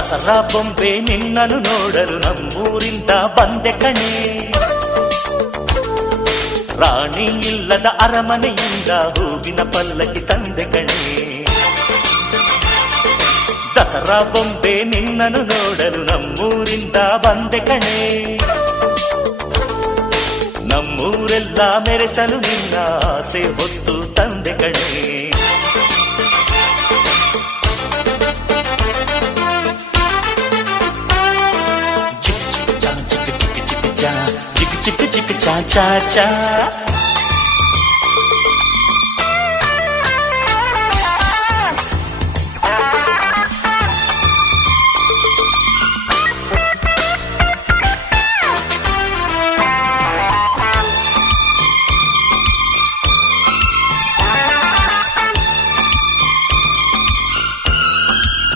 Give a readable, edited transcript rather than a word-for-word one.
ದಸರಾ ಬೊಂಬೆ ನಿನ್ನನ್ನು ನೋಡಲು ನಮ್ಮೂರಿಂದ ಬಂದೆ ಕಣೆ. ರಾಣಿ ಇಲ್ಲದ ಅರಮನೆಯಿಂದ ಹೂವಿನ ಪಲ್ಲಕ್ಕಿ ತಂದೆ ಕಣೆ. ದಸರಾ ಬೊಂಬೆ ನಿನ್ನನ್ನು ನೋಡಲು ನಮ್ಮೂರಿಂದ ಬಂದೆ ಕಣೆ. ನಮ್ಮೂರೆಲ್ಲ ಮೆರೆಸಲು ನಿನ್ನ ಆಸೆ ಹೊತ್ತು ತಂದೆ ಕಣೆ. ಚಿಕ್ ಚಿಕ್ ಚಾ ಚಾ ಚಾ